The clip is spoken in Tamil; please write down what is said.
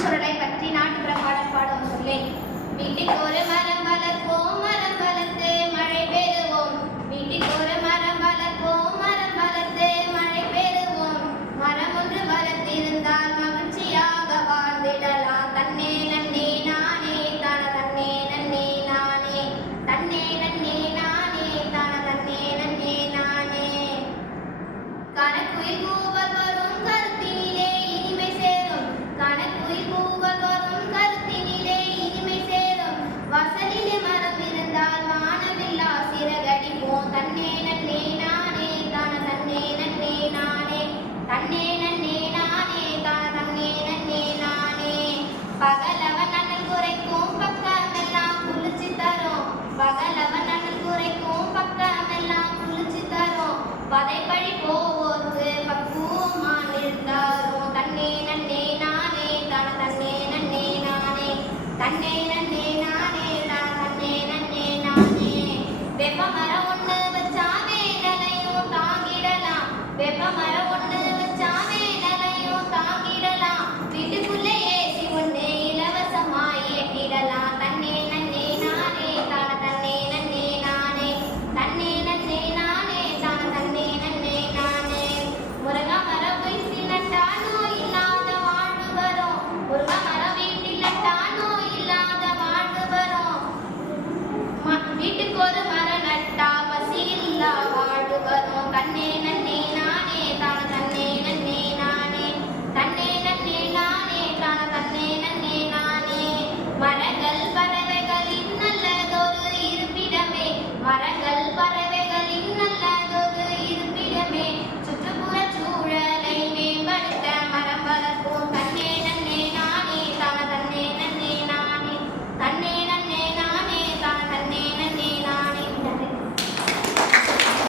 சுற்றுச்சூழலை பற்றி நாட்டுப்புற பாடல் பாடும் சொல்லேன். வீட்டுக்கு ஒரு மரம் வளர்ப்போம், மரம் வளர்த்து மழை பெறுவோம். வீட்டுக்கு ஒரு மரம் வளர்ப்போம், மரம் வளர்த்து மழை பெறுவோம். மரம் ஒன்று வளர்த்திருந்தால் மகிழ்ச்சியாக வாழ்ந்திடலாம். தன்னே நன்னே நானே தான தன்னே நன்னே நானே, தன்னே நன்னே நானே தான தன்னே நன்னே நானே. கணக்குயில் கூவல் வரும் கருத்தினிலே இனிமை சேரும், கணக்குயில் கூவல் வரும் கருத்தினிலே இனிமை சேரும். வாசலிலே மரம் இருந்தால் வானவில்லா சிறகடிப்போம். தன்னே நன்னே நானே தான தன்னே நன்னே நானே, தன்னே நன்னே நானே தான தன்னே நன்னே நானே. பகலவன் அண்ணல் குறைக்கும் பக்கமெல்லாம் குளிர்ச்சி தரும், பகலவன் அண்ணல் குறைக்கும் பக்கமெல்லாம் குளிர்ச்சி தரும். பதைப்பழி போவோர்க்கு பக்குவமான் இருந்தாரோ. தன்னே நன்னே நானே தான தன்னே நன்னே நானே, தன்னே